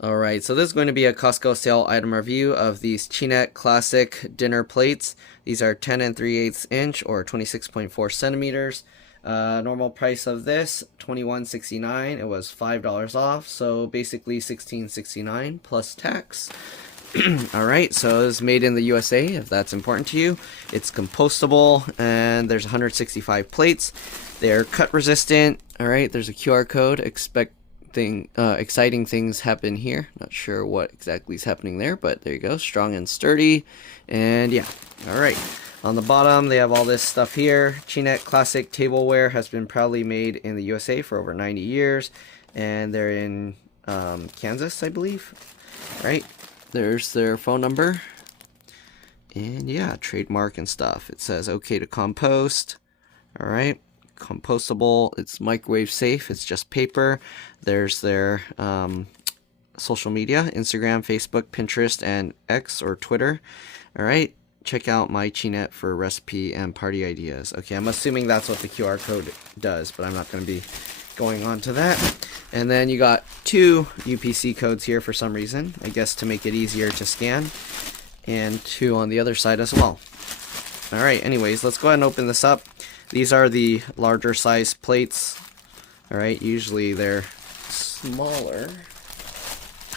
Alright, so this is going to be a Costco sale item review of these Chinet Classic dinner plates. These are 10 and 3/8 inch or 26.4 centimeters. Normal price of this, $21.69. It was $5 off, so basically $16.69 plus tax. Alright, so it's made in the USA, if that's important to you. It's compostable, and there's 165 plates. They're cut resistant. Alright, there's a QR code. Exciting things happen here. Not sure what exactly is happening there, but there you go. Strong and sturdy. And yeah, alright. On the bottom, they have all this stuff here. Chinet Classic Tableware has been proudly made in the USA for over 90 years. And they're in Kansas, I believe. Alright. There's their phone number. And yeah, trademark and stuff. It says okay to compost. Alright. Compostable. It's microwave safe. It's just paper. There's their social media: Instagram, Facebook, Pinterest, and X or Twitter. Alright. Check out my Chinet for recipe and party ideas. Okay, I'm assuming that's what the QR code does, but I'm not going to be going on to that. And then you got two UPC codes here for some reason, I guess to make it easier to scan, and two on the other side as well. Alright, anyways, let's go ahead and open this up. These are the larger size plates. Alright, usually they're smaller,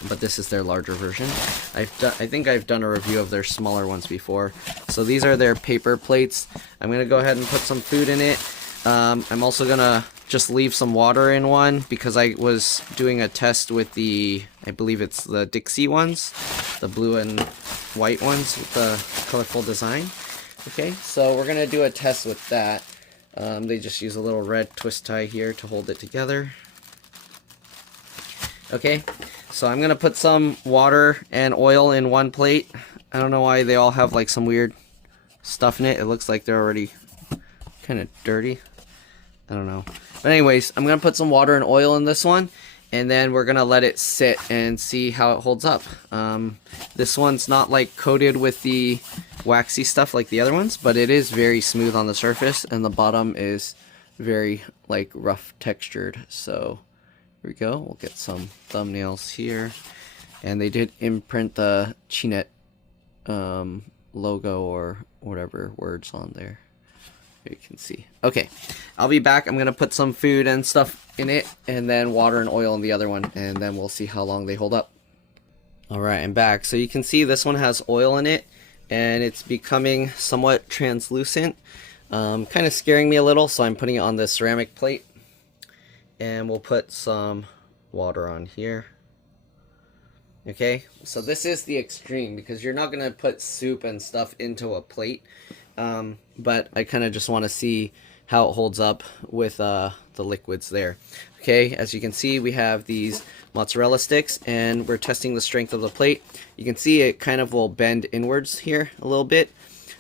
but this is their larger version. I think I've done a review of their smaller ones before. So these are their paper plates. I'm going to go ahead and put some food in it. I'm also going to just leave some water in one because I was doing a test with the, I believe it's the Dixie ones, the blue and white ones with the colorful design. Okay, so we're going to do a test with that. They just use a little red twist tie here to hold it together. Okay, so I'm going to put some water and oil in one plate. I don't know why they all have like some weird stuff in it. It looks like they're already kind of dirty. I don't know. But anyways, I'm going to put some water and oil in this one, and then we're going to let it sit and see how it holds up. This one's not like coated with the waxy stuff like the other ones, but it is very smooth on the surface, and the bottom is very like rough textured. So here we go. We'll get some thumbnails here. And they did imprint the Chinet logo or whatever words on there. You can see. Okay, I'll be back. I'm going to put some food and stuff in it, and then water and oil in the other one, and then we'll see how long they hold up. Alright, I'm back. So you can see this one has oil in it, and it's becoming somewhat translucent. Kind of scaring me a little, so I'm putting it on this ceramic plate. And we'll put some water on here. Okay, so this is the extreme, because you're not going to put soup and stuff into a plate. But I kind of just want to see how it holds up with the liquids there. Okay, as you can see, we have these mozzarella sticks, and we're testing the strength of the plate. You can see it kind of will bend inwards here a little bit.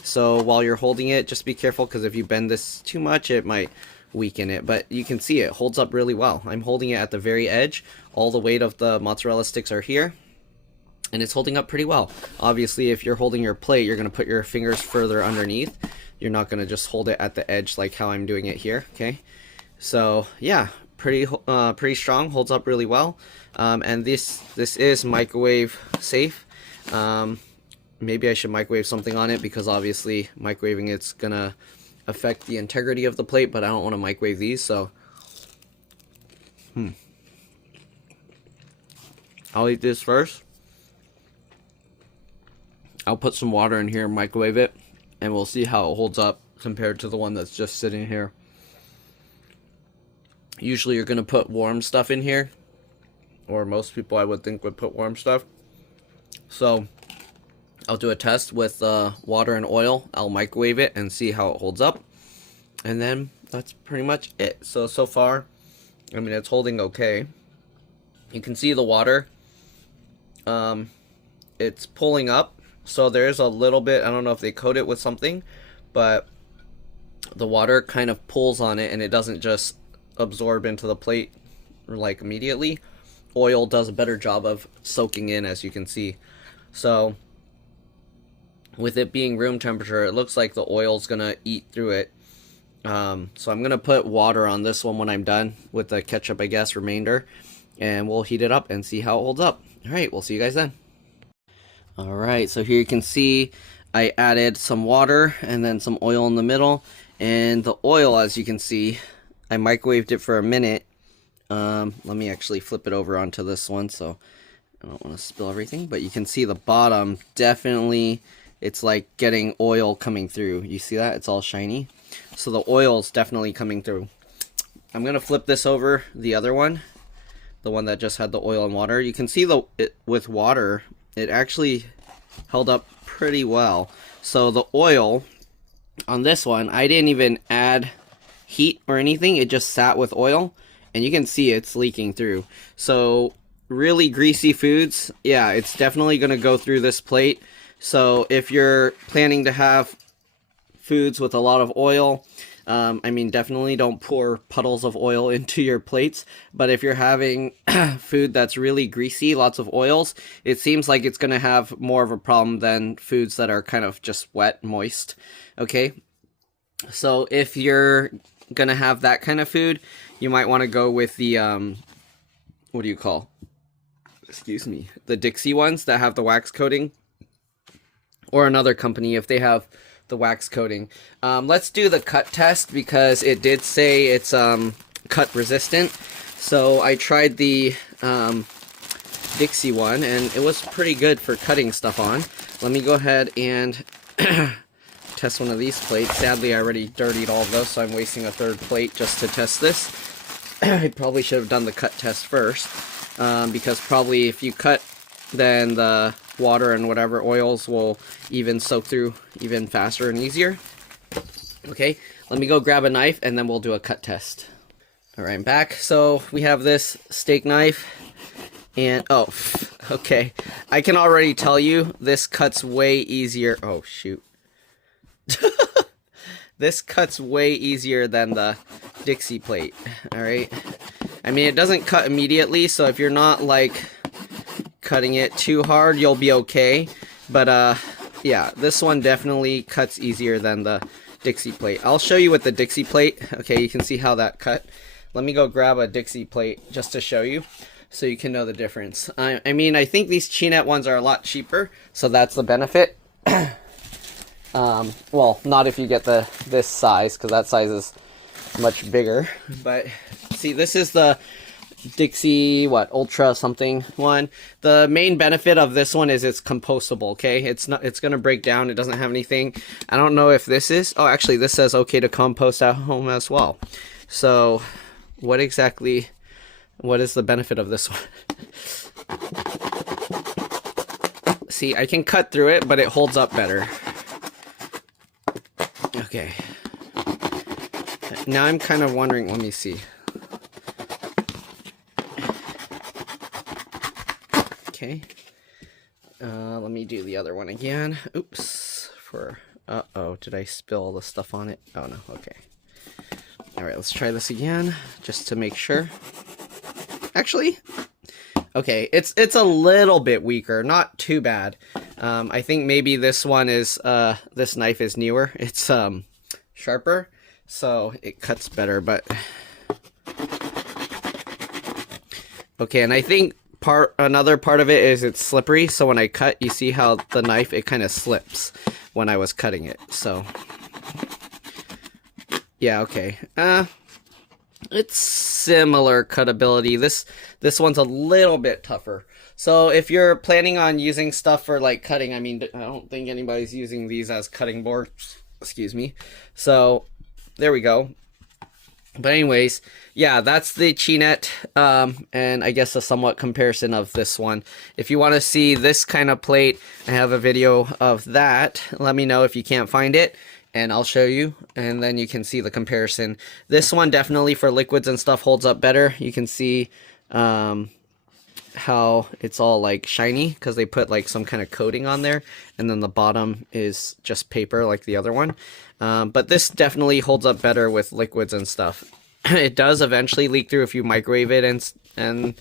So while you're holding it, just be careful, because if you bend this too much, it might weaken it. But you can see it holds up really well. I'm holding it at the very edge. All the weight of the mozzarella sticks are here, and it's holding up pretty well. Obviously, if you're holding your plate, you're going to put your fingers further underneath. You're not going to just hold it at the edge like how I'm doing it here. Okay, so yeah, pretty strong, holds up really well. And this is microwave safe. Maybe I should microwave something on it, because obviously microwaving it's gonna affect the integrity of the plate, but I don't want to microwave these, so I'll eat this first. I'll put some water in here and microwave it, and we'll see how it holds up compared to the one that's just sitting here. Usually you're going to put warm stuff in here, or most people I would think would put warm stuff. So I'll do a test with water and oil. I'll microwave it and see how it holds up, and then that's pretty much it. So far, I mean, it's holding okay. You can see the water, it's pulling up. So there's a little bit, I don't know if they coat it with something, but the water kind of pulls on it, and it doesn't just absorb into the plate like immediately. Oil does a better job of soaking in, as you can see. So with it being room temperature, it looks like the oil's gonna eat through it. So I'm gonna put water on this one when I'm done with the ketchup, I guess, remainder. and we'll heat it up and see how it holds up. All right, we'll see you guys then. All right, so here you can see I added some water and then some oil in the middle, and the oil, as you can see, I microwaved it for a minute. Let me actually flip it over onto this one so I don't want to spill everything, but you can see the bottom definitely, it's like getting oil coming through. You see that? It's all shiny. So the oil's definitely coming through. I'm going to flip this over, the other one, the one that just had the oil and water. You can see with water, it actually held up pretty well. So the oil on this one, I didn't even add heat or anything. It just sat with oil, and you can see it's leaking through. So really greasy foods, yeah, it's definitely going to go through this plate. So if you're planning to have foods with a lot of oil, I mean, definitely don't pour puddles of oil into your plates. But if you're having food that's really greasy, lots of oils, it seems like it's going to have more of a problem than foods that are kind of just wet, moist. Okay, so if you're going to have that kind of food, you might want to go with the, what do you call? Excuse me. The Dixie ones that have the wax coating. Or another company if they have the wax coating. Let's do the cut test because it did say it's cut resistant. So I tried the Dixie one and it was pretty good for cutting stuff on. Let me go ahead and test one of these plates. Sadly, I already dirtied all of those, so I'm wasting a third plate just to test this. I probably should have done the cut test first because probably if you cut, then the water and whatever oils will even soak through even faster and easier. Okay, let me go grab a knife and then we'll do a cut test. All right, I'm back. So we have this steak knife and, oh, okay. I can already tell you this cuts way easier. Oh, shoot. This cuts way easier than the Dixie plate. All right. I mean, it doesn't cut immediately, so if you're not like cutting it too hard, you'll be okay. But yeah, this one definitely cuts easier than the Dixie plate. I'll show you with the Dixie plate. Okay, you can see how that cut. Let me go grab a Dixie plate just to show you so you can know the difference. I mean, I think these Chinet ones are a lot cheaper, so that's the benefit. Well, not if you get this size, because that size is much bigger. But see, this is the Dixie, what, Ultra something one. The main benefit of this one is it's compostable, okay? It's going to break down. It doesn't have anything. I don't know if this is, oh, actually, this says okay to compost at home as well. So, what is the benefit of this one? See, I can cut through it, but it holds up better. Okay. Now I'm kind of wondering, let me see. Okay. Let me do the other one again. Oops. Uh-oh, did I spill the stuff on it? Oh, no. Okay. All right, let's try this again just to make sure. Actually, okay, it's a little bit weaker, not too bad. I think maybe this one is, this knife is newer. It's, sharper, so it cuts better, but... Okay, and I think another part of it is it's slippery, so when I cut, you see how the knife, it kind of slips when I was cutting it, so... Yeah, okay. It's similar cutability. This one's a little bit tougher. So if you're planning on using stuff for like cutting, I mean, I don't think anybody's using these as cutting boards. Excuse me. So there we go. But anyways, yeah, that's the Chinet, and I guess a somewhat comparison of this one. If you want to see this kind of plate, I have a video of that. Let me know if you can't find it, and I'll show you, and then you can see the comparison. This one definitely for liquids and stuff holds up better. You can see how it's all like shiny because they put like some kind of coating on there, and then the bottom is just paper like the other one. But this definitely holds up better with liquids and stuff. It does eventually leak through if you microwave it and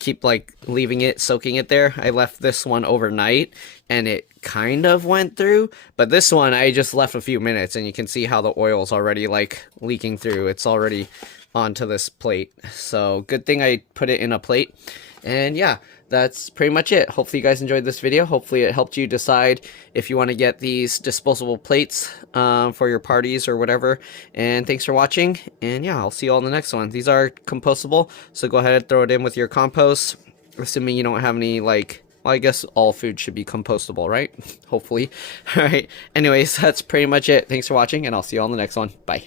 keep like leaving it, soaking it there. I left this one overnight and it kind of went through, but this one I just left a few minutes and you can see how the oil's already like leaking through. It's already onto this plate. So good thing I put it in a plate. And yeah, that's pretty much it. Hopefully you guys enjoyed this video. Hopefully it helped you decide if you want to get these disposable plates for your parties or whatever. And thanks for watching. And yeah, I'll see you all in the next one. These are compostable, so go ahead and throw it in with your compost, assuming you don't have any, like, well, I guess all food should be compostable, right? Hopefully. All right. Anyways, that's pretty much it. Thanks for watching, and I'll see you all in the next one. Bye.